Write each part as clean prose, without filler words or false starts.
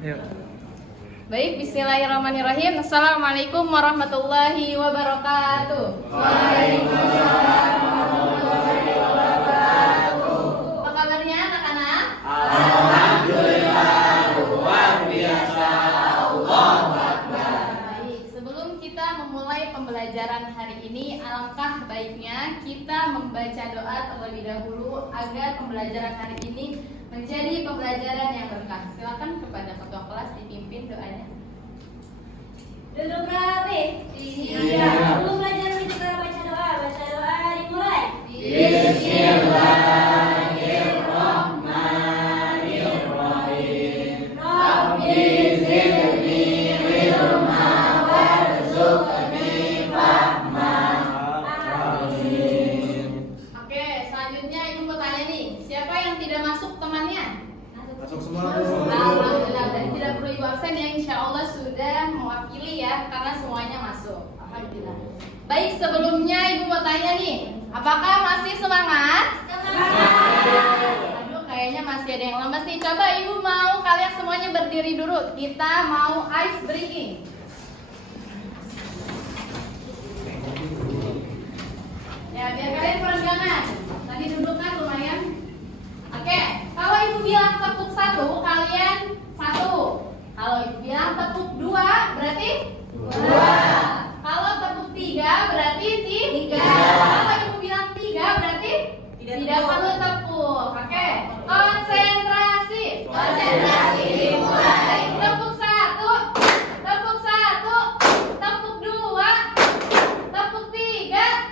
Yuk. Baik, bismillahirrahmanirrahim. Assalamualaikum warahmatullahi wabarakatuh. Waalaikumsalam warahmatullahi wabarakatuh. Apa kabarnya anak-anak? Alhamdulillah, luar biasa. Allahu Akbar. Baik, sebelum kita memulai pembelajaran hari ini, alangkah baiknya kita membaca doa terlebih dahulu agar pembelajaran hari ini menjadi pembelajaran yang berkah. Silakan kepada ketua kelas dipimpin doanya. Duduk rapi. Iya. Sebelum belajar kita baca doa. Baca doa dimulai. Bismillahirrahmanirrahim. Rabbi zidni ilma warzuqni fahma. Amin. Oke, selanjutnya ibu mau tanya nih, siapa yang tidak masuk temannya? Masuk semua. Alhamdulillah, dan tidak perlu ibu absen ya, insya Allah sudah mewakili ya, karena semuanya masuk. Alhamdulillah. Baik, sebelumnya ibu mau tanya nih, apakah masih semangat? Aduh, kayaknya masih ada yang lemes nih. Coba ibu mau kalian semuanya berdiri dulu. Kita mau ice breaking. Ya, biar kalian peregangan. Tadi duduk kan lumayan. Oke, kalau ibu bilang tepuk satu, kalian satu. Kalau ibu bilang tepuk dua, berarti dua. Kalau tepuk tiga, berarti tiga. Kalau ibu bilang tiga, berarti tidak perlu tepuk. Oke, konsentrasi. Konsentrasi dimulai. Tepuk satu, tepuk satu, tepuk dua, tepuk tiga.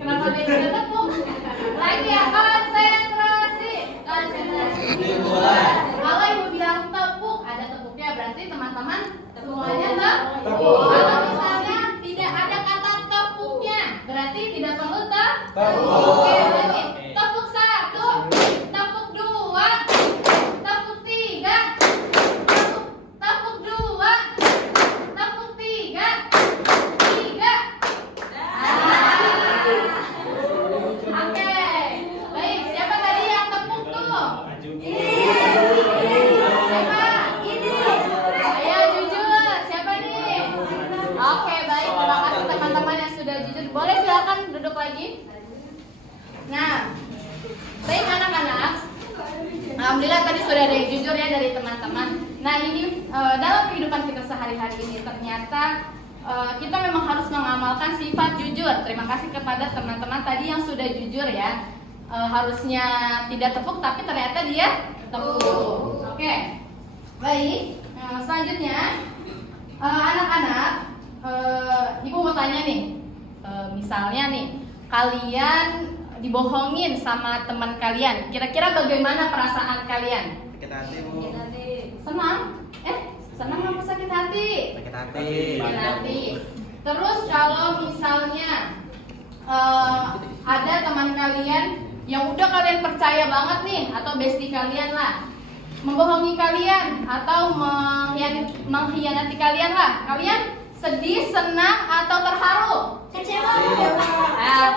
Kenapa dia tidak tepuk? Lagi ya, konsentrasi. Konsentrasi dimulai. Kalau ibu bilang tepuk, ada tepuknya, berarti teman-teman semuanya tepuk. Kalau misalnya tidak ada kata tepuknya, berarti tidak perlu tepuk. Oke, lagi. Tepuk satu, tepuk dua, tepuk tiga, tepuk dua, tepuk tiga, tiga. Oke, baik. Siapa tadi yang tepuk tuh? Siapa? Ayo jujur. Siapa nih? Oke, baik. Terima kasih teman-teman yang sudah jujur. Boleh silakan duduk lagi. Nah, baik anak-anak. Alhamdulillah tadi sudah ada yang jujur ya dari teman-teman. Nah, ini dalam kehidupan kita sehari-hari ini ternyata kita memang harus mengamalkan sifat jujur. Terima kasih kepada teman-teman tadi yang sudah jujur ya. Harusnya tidak tepuk tapi ternyata dia tepuk. Oke. Baik. Selanjutnya anak-anak, ibu mau tanya nih. Misalnya nih, kalian dibohongin sama teman kalian. Kira-kira bagaimana perasaan kalian? Sakit hati, Bu. Senang? Senang apa sakit hati? Sakit hati. Sakit hati. Terus kalau misalnya ada teman kalian yang udah kalian percaya banget nih, atau bestie kalian lah, membohongi kalian atau mengkhianati kalian lah, kalian sedih, senang, atau terharu? Kecewa.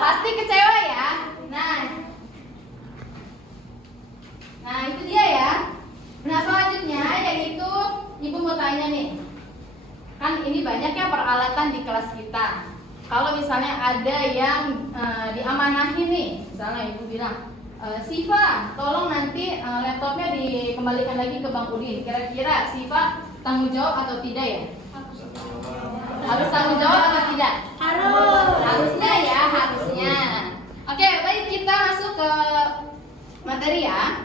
Pasti kecewa ya. Nah itu dia ya. Nah selanjutnya yaitu ibu mau tanya nih, kan ini banyak ya peralatan di kelas kita. Kalau misalnya ada yang diamanahin nih, misalnya ibu bilang, Siva, tolong nanti laptopnya dikembalikan lagi ke Bang Udin. Kira-kira Siva tanggung jawab atau tidak ya? Harus tanggung jawab atau tidak? Harusnya ya, harusnya. Oke, baik, kita masuk ke materi ya.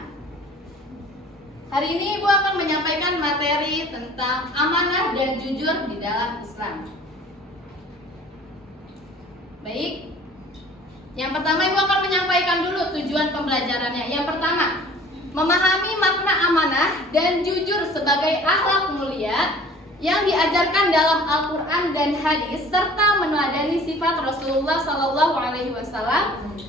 Hari ini Ibu akan menyampaikan materi tentang amanah dan jujur di dalam Islam. Baik. Yang pertama Ibu akan menyampaikan dulu tujuan pembelajarannya. Yang pertama, memahami makna amanah dan jujur sebagai akhlak mulia yang diajarkan dalam Al-Quran dan hadis serta meneladani sifat Rasulullah SAW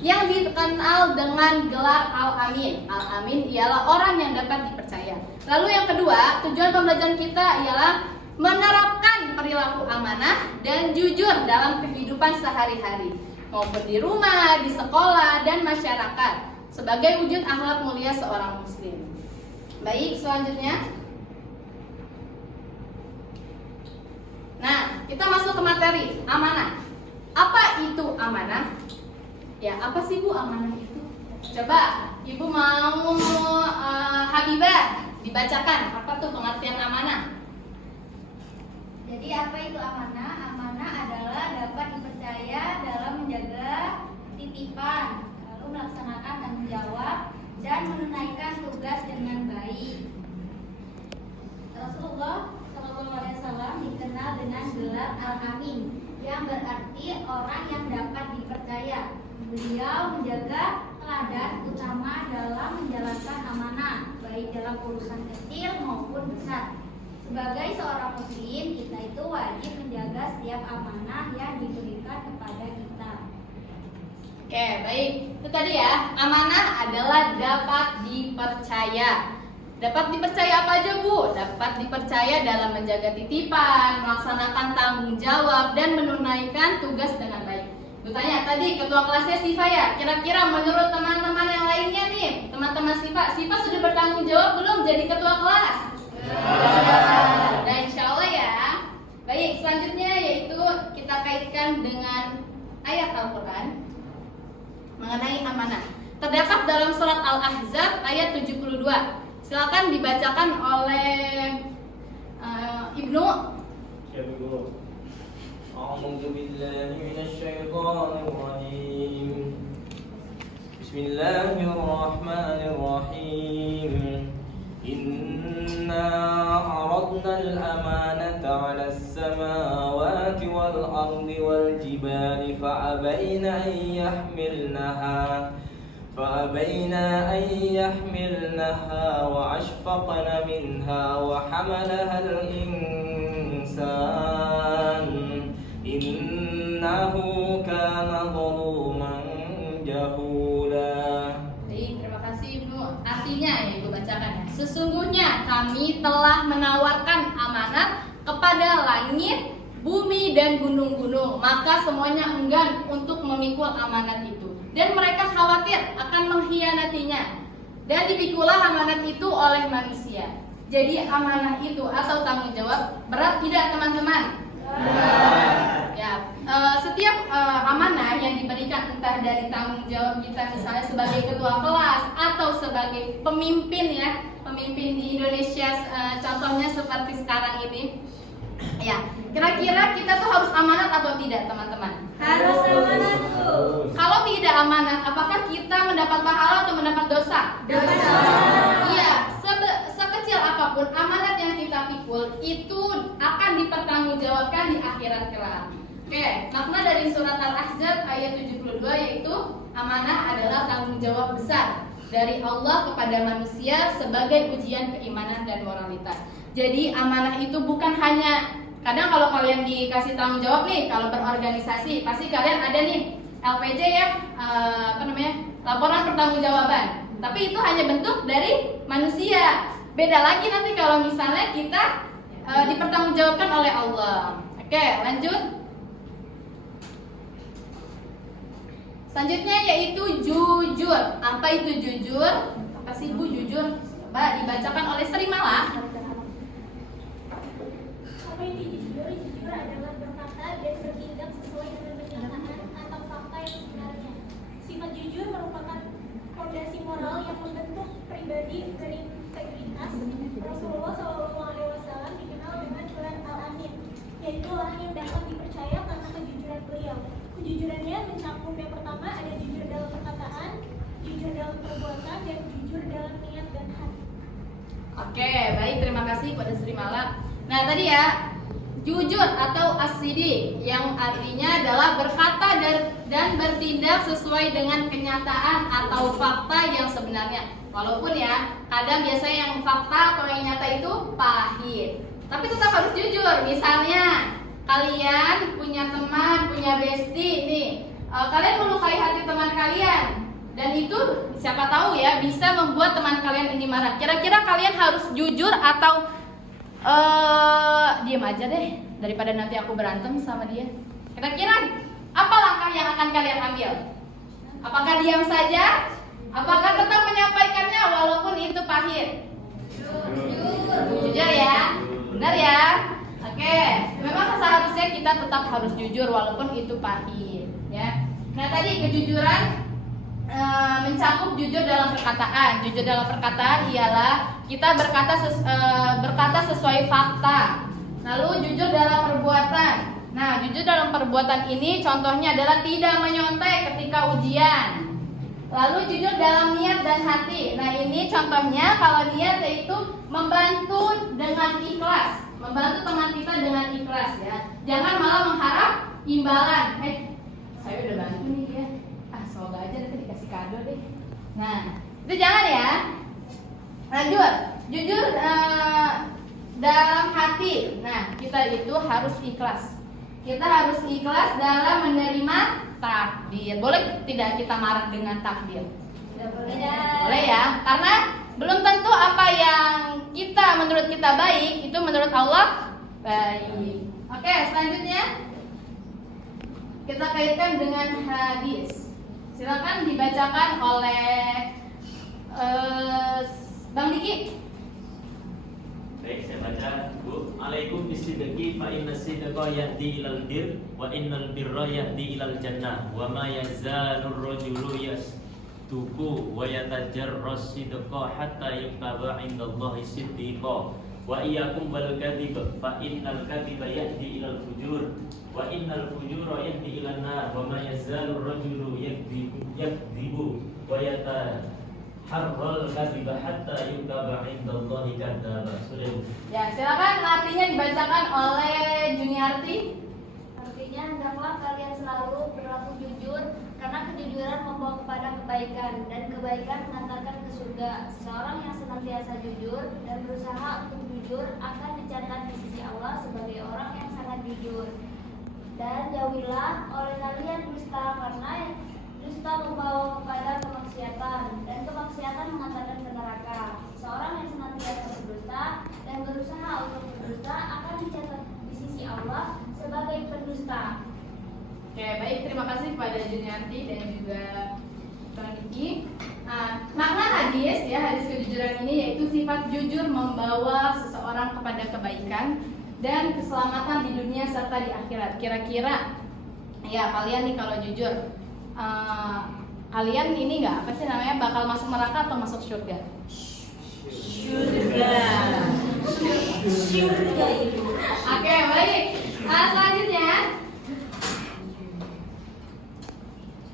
yang dikenal dengan gelar Al-Amin. Al-Amin ialah orang yang dapat dipercaya. Lalu yang kedua, tujuan pembelajaran kita ialah menerapkan perilaku amanah dan jujur dalam kehidupan sehari-hari, maupun di rumah, di sekolah, dan masyarakat sebagai wujud akhlak mulia seorang muslim. Baik, selanjutnya. Nah, kita masuk ke materi amanah. Apa itu amanah? Ya, apa sih Bu amanah itu? Coba Ibu mau Habibah dibacakan apa tuh pengertian amanah? Jadi apa itu amanah? Amanah adalah dapat dipercaya dalam menjaga titipan, lalu melaksanakan tanggung jawab dan menunaikan tugas dengan baik. Rasulullah SAW dikenal dengan gelar Al-Amin, yang berarti orang yang dapat dipercaya. Beliau menjaga teladan utama dalam menjalankan amanah, baik dalam urusan kecil maupun besar. Sebagai seorang muslim, kita itu wajib menjaga setiap amanah yang diberikan kepada kita. Oke, baik. Itu tadi ya, amanah adalah dapat dipercaya. Dapat dipercaya apa aja Bu? Dapat dipercaya dalam menjaga titipan, melaksanakan tanggung jawab, dan menunaikan tugas dengan baik. Tanya tadi ketua kelasnya Siva ya. Kira-kira menurut teman-teman yang lainnya nih, teman-teman Siva sudah bertanggung jawab belum jadi ketua kelas? Nah, insya Allah ya. Baik, selanjutnya yaitu kita kaitkan dengan ayat Al-Quran mengenai amanah. Terdapat dalam surat Al-Ahzab ayat 72. Silakan dibacakan oleh Ibnu. أعوذ بالله من الشيطان الرجيم بسم الله الرحمن الرحيم إنا عرضنا الأمانة على السماوات والأرض والجبال فأبين أن يحملنها وأشفقن منها وحملها الإنسان إنه كان ظلوما جهولا. Terima kasih Ibnu. Artinya ya Ibu bacakan ya. Sesungguhnya kami telah menawarkan amanat kepada langit, bumi dan gunung-gunung, maka semuanya enggan untuk memikul amanat itu, dan mereka khawatir akan mengkhianatinya. Dan dipikulah amanat itu oleh manusia. Jadi amanah itu atau tanggung jawab berat tidak teman-teman? Ya, setiap amanah yang diberikan entah dari tanggung jawab kita misalnya sebagai ketua kelas atau sebagai pemimpin ya, pemimpin di Indonesia, contohnya seperti sekarang ini. Ya, kira-kira kita tuh harus amanat atau tidak teman-teman? Harus amanat tuh. Kalau tidak amanat, apakah kita mendapat pahala atau mendapat dosa? Dosa. Iya, sekecil apapun amanat yang kita pikul itu akan dipertanggungjawabkan di akhirat kelak. Oke, makna dari surat Al-Ahzab ayat 72 yaitu amanah adalah tanggung jawab besar dari Allah kepada manusia sebagai ujian keimanan dan moralitas. Jadi amanah itu bukan hanya, kadang kalau kalian dikasih tanggung jawab nih, kalau berorganisasi pasti kalian ada nih LPJ ya, laporan pertanggungjawaban. Tapi itu hanya bentuk dari manusia. Beda lagi nanti kalau misalnya kita dipertanggungjawabkan oleh Allah. Oke, lanjut. Selanjutnya yaitu jujur. Apa itu jujur? Apa sih Bu jujur? Coba dibacakan oleh Sri Mala. Apa itu jujur? Jujur adalah berkata dan bertindak sesuai dengan kenyataan atau fakta yang sebenarnya. Sifat jujur merupakan fondasi moral yang membentuk pribadi berintegritas. Rasulullah SAW dikenal dengan gelar Al-Amin, yaitu orang yang dapat dipercaya karena kejujuran beliau. Kejujurannya mencakup yang pertama ada jujur dalam perkataan, jujur dalam perbuatan, dan jujur dalam niat dan hati. Oke, baik, terima kasih kepada Sri Mala. Nah tadi ya, jujur atau as-sidiq yang artinya adalah berkata dan bertindak sesuai dengan kenyataan atau fakta yang sebenarnya. Walaupun ya, kadang biasanya yang fakta atau yang nyata itu pahit, tapi tetap harus jujur. Misalnya kalian punya teman, punya bestie nih, kalian melukai hati teman kalian, dan itu siapa tahu ya bisa membuat teman kalian ini marah. Kira-kira kalian harus jujur atau diem aja deh daripada nanti aku berantem sama dia? Kira-kira apa langkah yang akan kalian ambil? Apakah diam saja? Apakah tetap menyampaikannya walaupun itu pahit? Jujur ya, benar ya. Oke, memang seharusnya kita tetap harus jujur walaupun itu pahit, ya. Nah tadi kejujuran mencakup jujur dalam perkataan. Jujur dalam perkataan ialah kita berkata sesuai fakta. Lalu jujur dalam perbuatan. Nah, jujur dalam perbuatan ini contohnya adalah tidak menyontek ketika ujian. Lalu jujur dalam niat dan hati. Nah, ini contohnya kalau niat yaitu membantu dengan ikhlas, membantu teman kita dengan ikhlas ya. Jangan malah mengharap imbalan. Saya udah bantu nih ya. Semoga aja nanti dikasih kado deh. Nah, itu jangan ya. Lanjut, jujur dalam hati. Nah, kita itu harus ikhlas. Kita harus ikhlas dalam menerima takdir. Boleh tidak kita marah dengan takdir? Tidak boleh. Boleh ya, karena belum tentu apa yang menurut kita baik itu menurut Allah baik. Oke, selanjutnya kita kaitkan dengan hadis. Silakan dibacakan oleh Bang Diki. Baik, saya baca, Bu. Alaikum bisidqi fa inna sidqa yahdi ilal bir wa innal birra yahdi ilal jannah wa ma yazalur rajulu yasduqu wa yatajarras sidqa hatta yuktaba indallahi siddiqa wa iyyakum wal kadhib fa innal kadhiba yahdi ilal fujur wa innal fujura yahdi ilan nar wa ma yazalur rajulu yakdzibu wa harral kadhiba hatta yukaba indallahi kadzdzaba. Sudah. Ya, silakan artinya dibacakan oleh Juniarti. Artinya hendaklah kalian selalu berlaku jujur karena kejujuran membawa kepada kebaikan dan kebaikan mengantarkan ke surga. Seorang yang senantiasa jujur dan berusaha untuk jujur akan dicatat di sisi Allah sebagai orang yang sangat jujur. Dan jauhilah oleh kalian dusta karena dusta membawa kepada kemaksiatan dan kemaksiatan mengantarkan ke neraka. Seorang yang senantiasa berdusta dan berusaha untuk berdusta akan dicatat di sisi Allah sebagai pendusta. Oke, baik, terima kasih kepada Juniarti dan juga Bang Diki. Nah, makna hadis ya, hadis kejujuran ini yaitu sifat jujur membawa seseorang kepada kebaikan dan keselamatan di dunia serta di akhirat. Kira-kira ya kalian nih kalau jujur kalian ini nggak apa sih namanya bakal masuk neraka atau masuk surga? Surga itu. Oke, baik.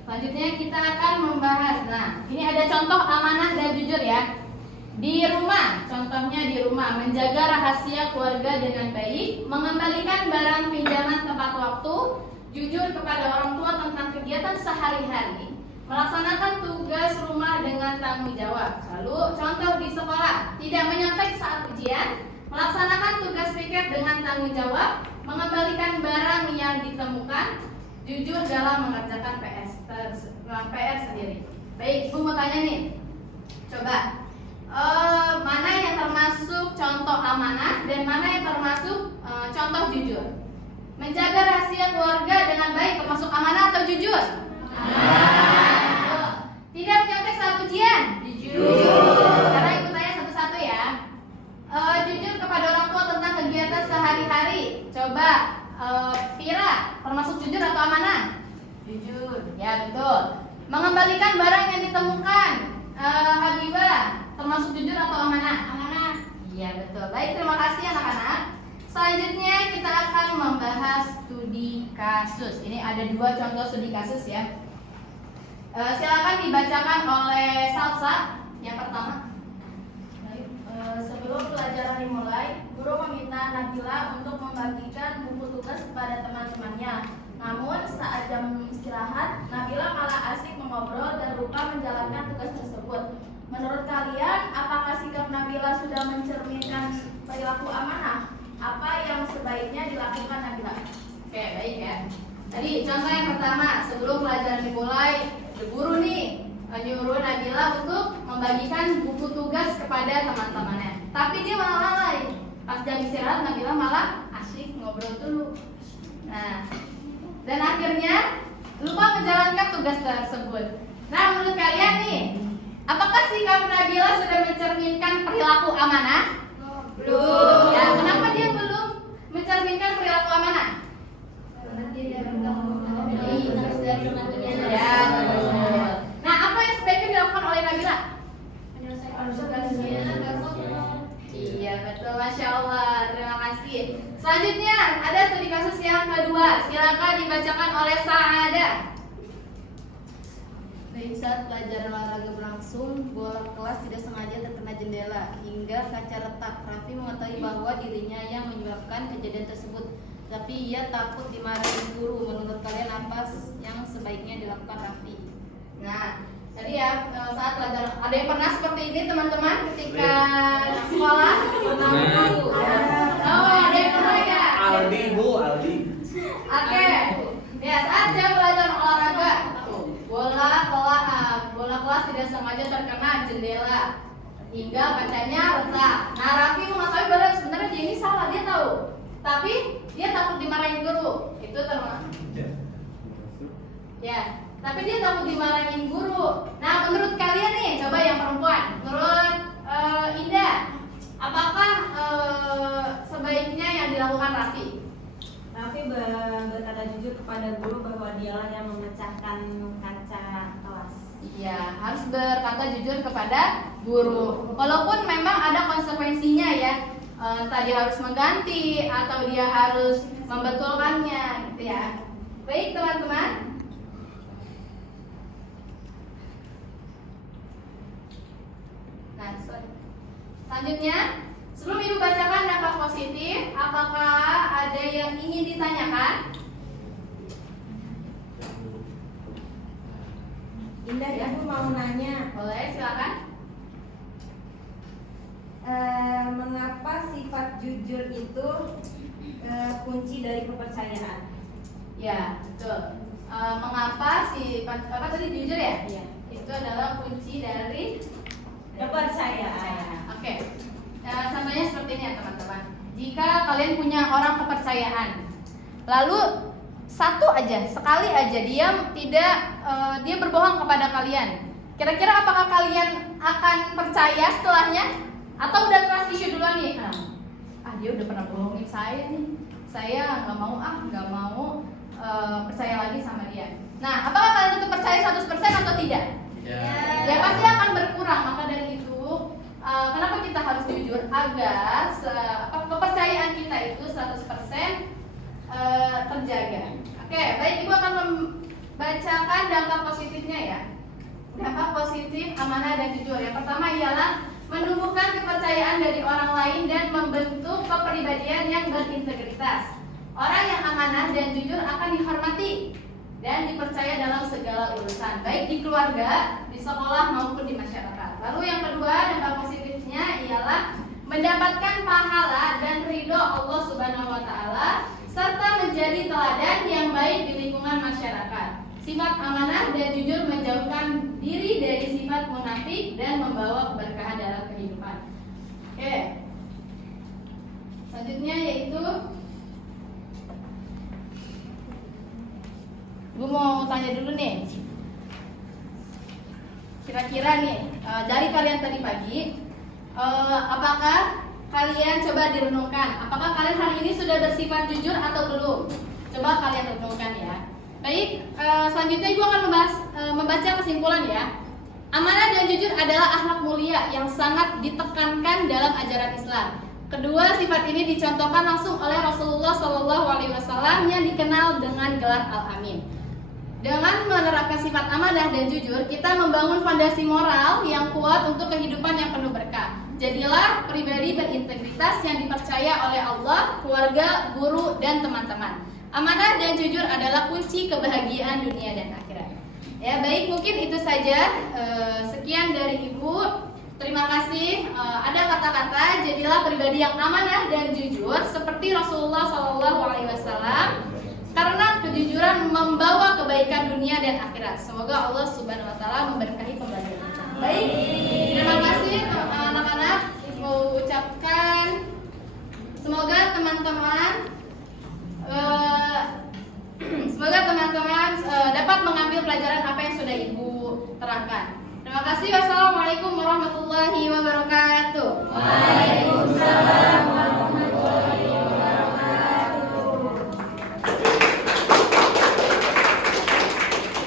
Selanjutnya kita akan membahas. Nah, ini ada contoh amanah dan jujur ya. Di rumah, contohnya di rumah menjaga rahasia keluarga dengan baik, mengembalikan barang pinjaman tepat waktu, jujur kepada orang tua tentang kegiatan sehari-hari, melaksanakan tugas rumah dengan tanggung jawab. Lalu contoh di sekolah, tidak menyontek saat ujian, melaksanakan tugas piket dengan tanggung jawab, mengembalikan barang yang ditemukan, jujur dalam mengerjakan PR sendiri. Baik, Bu mau tanya nih, coba mana yang termasuk contoh amanah dan mana yang termasuk contoh jujur? Menjaga rahasia keluarga dengan baik termasuk amanah atau jujur? Amanah. Tidak menyontek saat ujian? Jujur. Sekarang ibu tanya satu-satu ya. Jujur kepada orang tua tentang kegiatan sehari-hari. Coba Vira, termasuk jujur atau amanah? Jujur. Ya betul. Mengembalikan barang yang ditemukan, Habibah, termasuk jujur atau amanah? Amanah. Iya betul. Baik, terima kasih anak-anak. Selanjutnya kita akan membahas studi kasus. Ini ada 2 contoh studi kasus ya. Silakan dibacakan oleh Salsa. Yang pertama. Sebelum pelajaran dimulai, guru meminta Nabila untuk membagikan buku tugas kepada teman-temannya. Namun saat jam istirahat, Nabila malah asik mengobrol dan lupa menjalankan tugas tersebut. Menurut kalian, apakah sikap Nabila sudah mencerminkan perilaku amanah? Apa yang sebaiknya dilakukan Nabila? Oke, baik ya. Tadi contoh yang pertama, sebelum pelajaran dimulai, guru nih nyuruh Nabila untuk membagikan buku tugas kepada teman-temannya. Tapi dia malah lalai. Pas jam istirahat, Nabila malah asyik ngobrol dulu. Nah, dan akhirnya lupa menjalankan tugas tersebut. Nah, menurut kalian nih, Apakah sikap Nabila sudah mencerminkan perilaku amanah? Belum. Ya, kenapa dia belum mencerminkan perilaku amanah? Ya, betul. Nah, apa yang sebaiknya dilakukan oleh Nabila? Iya, betul. Masya Allah. Terima kasih. Selanjutnya, ada studi kasus yang kedua. Silakan dibacakan oleh Sa'adah. Baik, saat pelajaran olahraga berlangsung, bola kelas tidak sengaja terkena jendela hingga kaca retak. Raffi mengetahui bahwa dirinya yang menyebabkan kejadian tersebut, tapi ia takut dimarahi guru. Menurut kalian apa yang sebaiknya dilakukan Raffi? Nah, tadi ya saat pelajaran, ada yang pernah seperti ini teman-teman ketika sekolah? Oh, ada yang pernah ya? Aldi Bu, Aldi. Oke. Ya, saat jam pelajaran olahraga, bola kelas tidak sengaja terkena jendela hingga kacanya retak. Nah, Raffi mengetahui bahwa sebenarnya dia ini salah, dia tahu. Tapi dia takut dimarahin guru. Itu termasuk. Ya, tapi dia takut dimarahin guru. Nah, menurut kalian nih, coba yang perempuan, menurut Indah, apakah sebaiknya yang dilakukan Raffi? Raffi berkata jujur kepada guru bahwa dialah yang memecahkan kaca kelas. Iya, harus berkata jujur kepada guru. Walaupun memang ada konsekuensinya ya. Entah dia harus mengganti atau dia harus membetulkannya gitu ya. Baik teman-teman. Nah, selanjutnya, sebelum Ibu bacakan dampak positif, apakah ada yang ingin ditanyakan? Indah, Ibu mau nanya, Boleh, silakan. mengapa sifat jujur itu kunci dari kepercayaan? Ya, betul. Mengapa sifat apa tadi jujur ya? Iya. Itu adalah kunci dari Kepercayaan. Oke. Contohnya seperti ini ya teman-teman. Jika kalian punya orang kepercayaan, lalu sekali aja dia berbohong kepada kalian. Kira-kira apakah kalian akan percaya setelahnya? Atau udah trust issue duluan nih? Dia udah pernah bohongin saya nih. Saya nggak mau percaya lagi sama dia. Nah, apakah kalian tetap percaya 100% atau tidak? Ya pasti akan berkurang. Maka dari itu, kenapa kita harus jujur agar kepercayaan kita itu 100% terjaga. Oke, baik, Ibu akan membacakan dampak positifnya ya. Dampak positif amanah dan jujur. Yang pertama ialah menumbuhkan kepercayaan dari orang lain dan membentuk kepribadian yang berintegritas. Orang yang amanah dan jujur akan dihormati dan dipercaya dalam segala urusan, baik di keluarga, di sekolah maupun di masyarakat. Lalu yang kedua, dampak positifnya ialah mendapatkan pahala dan ridho Allah Subhanahu wa taala serta menjadi teladan yang baik di lingkungan masyarakat. Sifat amanah dan jujur menjauhkan diri dari sifat munafik dan membawa keberkahan dalam kehidupan. Oke. Selanjutnya yaitu Ibu mau tanya dulu nih. Kira-kira nih dari kalian tadi pagi, apakah kalian coba direnungkan? Apakah kalian hari ini sudah bersifat jujur atau belum? Coba kalian renungkan ya. Baik, selanjutnya Ibu akan membaca kesimpulan ya. Amanah dan jujur adalah akhlak mulia yang sangat ditekankan dalam ajaran Islam. Kedua sifat ini dicontohkan langsung oleh Rasulullah SAW yang dikenal dengan gelar Al-Amin. Dengan menerapkan sifat amanah dan jujur, kita membangun fondasi moral yang kuat untuk kehidupan yang penuh berkah. Jadilah pribadi berintegritas yang dipercaya oleh Allah, keluarga, guru, dan teman-teman. Amanah dan jujur adalah kunci kebahagiaan dunia dan akhirat. Ya, baik, mungkin itu saja. Sekian dari Ibu. Terima kasih. Ada kata-kata, jadilah pribadi yang amanah dan jujur seperti Rasulullah SAW. Karena kejujuran membawa kebaikan dunia dan akhirat. Semoga Allah Subhanahu wa taala memberkahi pembelajaran kita. Baik. Terima kasih anak-anak. Ibu ucapkan semoga teman-teman dapat mengambil pelajaran apa yang sudah Ibu terangkan. Terima kasih. kasih. Wassalamualaikum warahmatullahi wabarakatuh. Waalaikumsalam